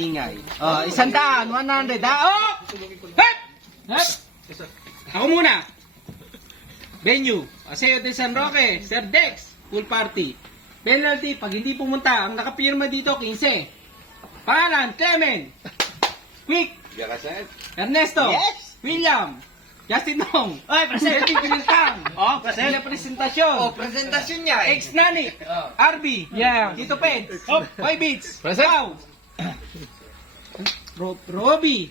ingay. Oh, 100, 100, ha? Oh! Hep! Hep! Ako muna. Venue, Paseo de San Roque, Sir Dex, pool party. Penalty, pag hindi pumunta, ang nakapirma dito, 15. Pangalan, Clement. Quick. Ernesto. Yes. William. Justin Nong. Ay, present. Betty Piniltang. Oh, present. Sila presentasyon. Oh, presentasyon niya eh. Ex-Nani. Arby. Yeah. Tito Ped. Boy Beats. Wow. Robbie.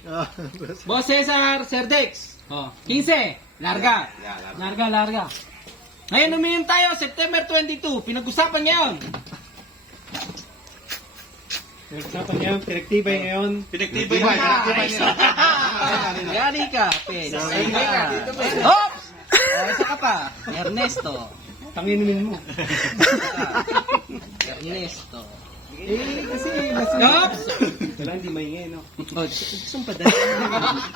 Boss Cesar, Sir Dex. 15. Larga. Larga. Ngayon uminom tayo, September 22. Pinag-usapan ngayon. Pinag-usapan ngayon, pinagtibay ngayon. Pinagtibay Yari ka, Ped. Oops! Isa ka pa. Ernesto. Tanginumin mo. Ernesto. Kasi lasing. Oops! Wala, hindi maingay, no? Gusto pa dahil.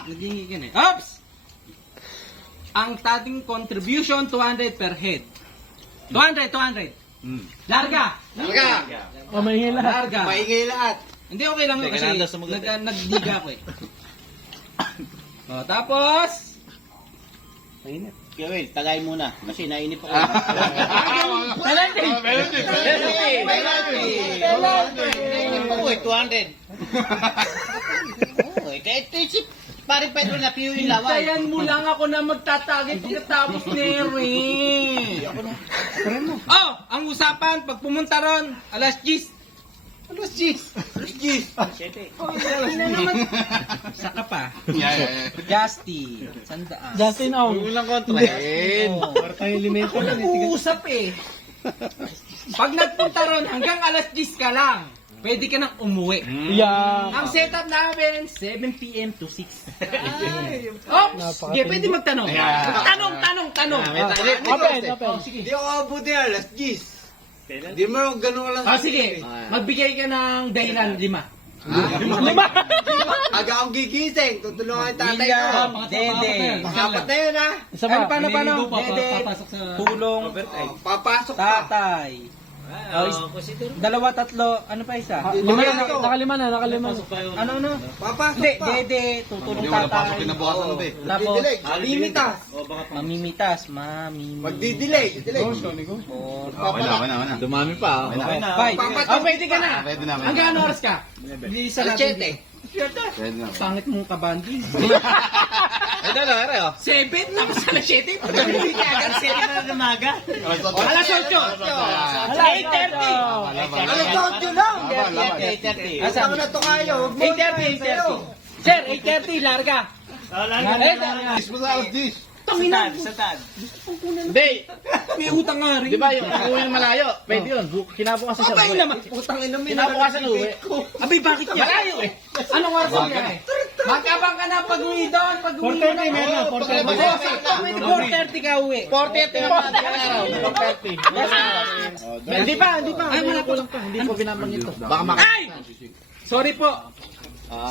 Naging ka na. Oops! Ang tating contribution, 200 per head. 200. Larga! Oh, maingay lahat. Larga. Maingay lahat. Hindi, okay lang yun kasi nagdiga ako eh. Tapos, Mainit. Kaya tagay muna. Kasi nainip ako. penalty! Oo, 200. Oo, kahit isip. Pare Pedro na piyo yung lawan. Hintayan mo lang ako na magtatagit pagkatapos ni Eri. Oh, ang usapan, pag pumunta ron, alas 10. Alas 10. Saka pa. Justy. Sandaan. Justin Ong. Ulang kontra. Para tayo elemento lang. Nag-uusap eh. Pag nagpunta ron, hanggang alas 10 ka lang. Pwede ka nang umuwi. Yeah. Ang setup namin, 7 p.m. to 6. Oops! Sige, pwede magtanong. Tanong. Open. Hindi ako abuti alas 10. Hindi mo ganun lang. Sige, magbigay ka ng dahilan 5. 5. Aga akong gigising. Tutulungan yung tatay ko. William, Dede. Apat na yun ha. Isa pa. Paano? Dede, Pulong, Papasok pa. Tatay. Dalawa, tatlo, ano pa isa? Nakalima na. Ano? Papasok Hindi, pa. Dede, tutulong tatay. kinabukasan ba eh. Tapos, Didilig. Limitas. mamimitas. Magdidelay. Okay na. Dumami pa. Five. Pwede ka na. Pwede na. Hanggang oras ka? Bilisan Alas natin. 7. Pwede na. Pangit mong kabandi. Ito na, Are. 7, tapos alas 7. Pagkabili ka agad 7 na ng umaga. Alas 8. Alas 8:30. Alas 8 lang. 8:30. Asa na to kayo? 8:30. Sir, 8:30, larga. Dis mo sa alas 10. Tangina. Hindi. May utang nga rin. Di ba yung uwi ng malayo? Pwede yun. Kinabukasan siya Abay uwi. naman. Utang ina mo. Kinabukasan uwi. Abay, bakit yan? Malayo eh. Anong oras ang biyahe? Magkabang ka na pag-uwi doon. Pag-uwi mo 4:30 meron na. 4:30. 4:30 ka uwi. 40 na araw. 4:30. Hindi pa. Ay, wala pa. Hindi ko binabanggit to. Baka Ay! Sorry po.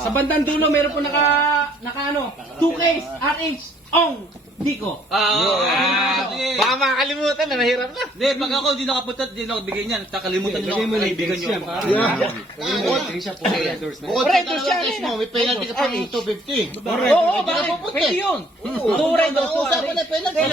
Sa bandang dulo, meron po naka 2Ks, RH, Ong, Diko. Baka makakalimutan na, mahirap na. Hindi, pag ako di nakapunta, di nakabigay niyan. Kakalimutan niyo ako kaibigan niyo. Bukod Red sa Horse yan, mo, may penalty ka pa ng 250. Oo, bakit? Pwede yun. Red Horse. Usapan na penalty.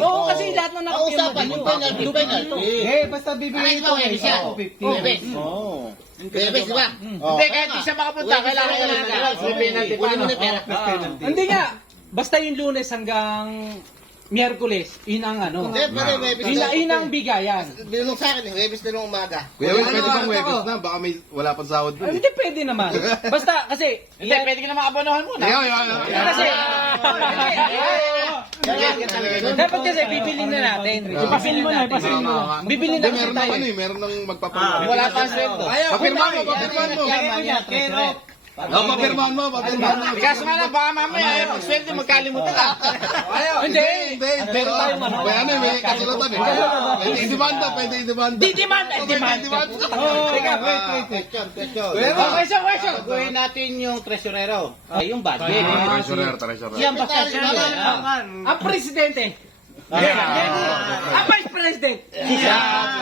Oo, kasi lahat ng nakapirma Usapan yung penalty. Penalty. Eh, basta bibigay ito eh. siya. 250. Oo. Bebes, di ba? Hindi, kahit di siya makapunta, kailangan niya lang. May penalty pa. Hindi nga. Basta yung Lunes hanggang Miyerkules, yun ang ano. Yun ang bigayan. Binulong sa akin, Webes na nung umaga. Kuya Will, pwede bang Webes na? Baka may wala pang sahod Ay, dun. hindi pwede naman. Basta kasi Hindi, pwede ka na makabonohan muna. kasi dapat kasi bibili na natin. Ipasin mo na. Bibili na kasi Meron tayo. ng meron ng magpapagawa. Wala pa ang sweldo. Papirmahan mo. Papirmahan mo. Kaso nga lang, baka mamaya, mag-sweldo, magkalimutan ka. Hindi. Meron tayong ano. May kasulatan eh. Pwede i-demanda. Di demand. Teka, wait. Question. Gawin natin yung tresurero. Yung budget. Treasurer. Yan, basta siya. Ang presidente. Ang Vice President.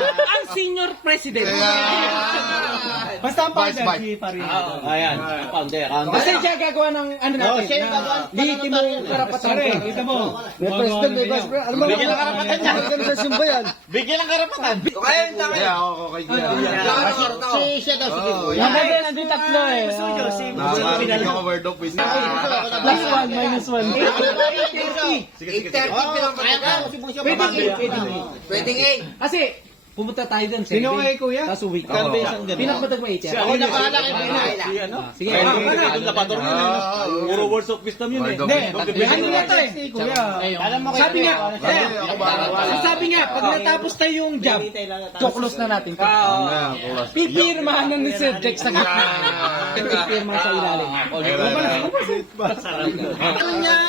Ang Senior President. Basta ang founder, Vice. si Parin. Ayan, founder. Kasi siya gagawa ng ano natin. siya yung gagawa. Legitimong karapatan. Pare, kita mo. May president, may vice president. Ano ba Bigyan ng karapatan niya. organisasyon ba yan? Bigyan ng karapatan. Kaya ako kay Siya daw, sige. Yung mga nandito tatlo eh. Nakakarinig ako word of wisdom. Plus one, minus one. Pwedeng 8. Kasi, pumunta tayo dun. Sino kay kuya? Tapos uwi ka. Kano ba isang ganun? Pinakamatag mo 8. Ako na bahala kay Pinay. Si ano? Sige. Ay, Ah, doon na pator yun. Puro words of wisdom yun eh. Word of Hindi, wisdom. ano na to eh? Si kuya. Alam mo Sabi nga, Ako bahala. sabi nga, pag natapos tayo yung job, kuklose na natin. Kulas. Pipirmahan na ni Sir Dex sa gitna. Pipirma sa ilalim. Ano yan?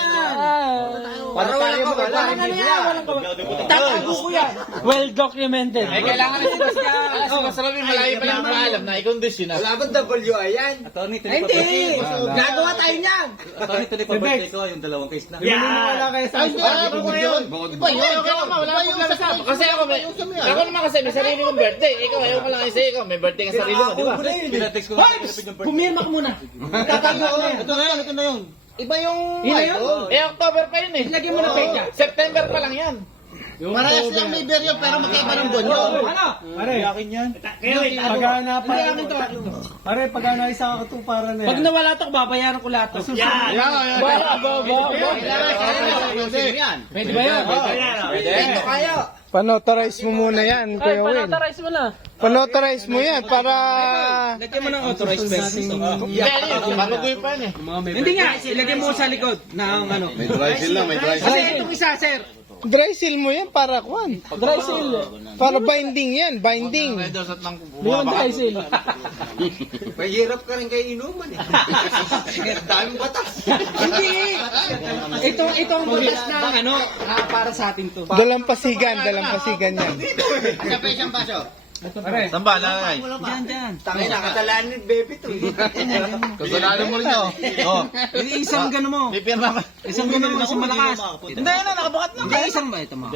Parang mo, Parang ano yan? Tatago ko yan. Well documented. Ay, kailangan na si Basya. Si Basalamin, malayo pa lang maalam na i-condition na. Wala bang WI yan? Attorney, Ay, hindi. Gagawa tayo niyan. Attorney, tuloy pa birthday ko, yung dalawang case na. Wala kayo sa Ay, bukod yun. Iba yun. Wala problema sa akin. Kasi ako naman kasi may sarili kong birthday. Ikaw, ayaw ko lang kasi ikaw. May birthday ka sarili mo, di ba? Pinatext ko Hoy! Pumirma ka muna. Tatago ko na yan. Ito na yun. Iba yung... Yun na yun? Eh, October pa yun eh. Ilagay mo na pecha. September pa lang yan. Parehas lang may beer yun, pero magkaiba ng buwan yun. Ano? Pare, Akin yan. pag-aanapan. Pare, pag-aanapan sa katuparan na Pag yan. nawala to, babayaran ko lahat to. Pwede ba yan? Ito kayo. Panotarize mo muna yan, Kuya Will. Panotarize mo na. Panotarize mo yan para... Lagyan mo ng authorized person. Babagoy pa yan eh. Hindi nga, ilagay mo sa likod ng ano. May dry seal lang, may dry seal. Kasi itong isa, sir. Dry seal mo yan para kwan. Dry seal. Para binding yan, binding. Meron dry seal. Mahirap ka rin kay inuman eh. Daming batas. Hindi. Itong batas ng ano, para sa atin to. Dalampasigan yan. Sa isang baso. Pare, Samba na ay. Diyan. Tangin na, katalaan ni Baby to. Kasalanan mo rin yun. Oh. Isang gano mo. Pipirma ka. Isang gano mo, isang malakas. Hindi na, nakabukat na. Hindi, isang ba ito mo?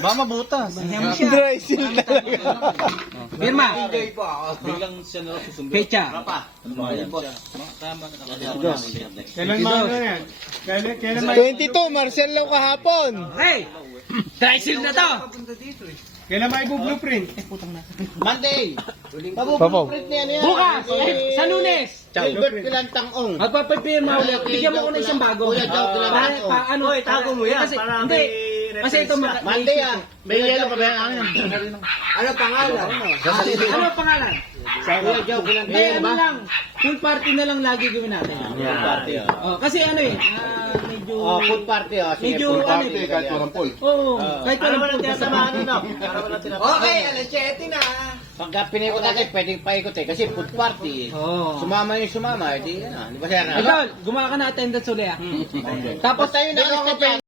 Ba mabutas. Dry seal talaga. Firma. Enjoy po ako. Biglang siya na susundo. Pecha. Tama na. kailan mga yan? Kailan 22, Marcel Lau kahapon. Hey! Dry seal na to. Kailan may blueprint? Monday. Papaw. Print na yan. Bukas! Sa Lunes! Gilbert Pilantang-ong. Magpapipirma ulit. Bigyan mo ko na isang bago. Kuya Joe Pilantang-ong. Ano? Tago mo yan. Kasi, hindi. Kasi ito Monday ah. May yellow pa ba yan? Ano yan? Ano pangalan? Ano pangalan? Kuya Joe Hindi, Pilantang-ong. ano lang. Full party na lang lagi gawin natin. Oh, kasi ano eh, medyo... Oh, food party oh. Sige, Medyo food ano party. eh. Kahit walang pool. Oo. Kahit walang full Okay, alas 7 na. Pagka pinikot natin, pwedeng paikot eh. Kasi food party eh. Oo. Sumama yung sumama, eh, di ano. Di ba sir? Idol, gumawa ka na attendance uli ah. Tapos Tapos tayo na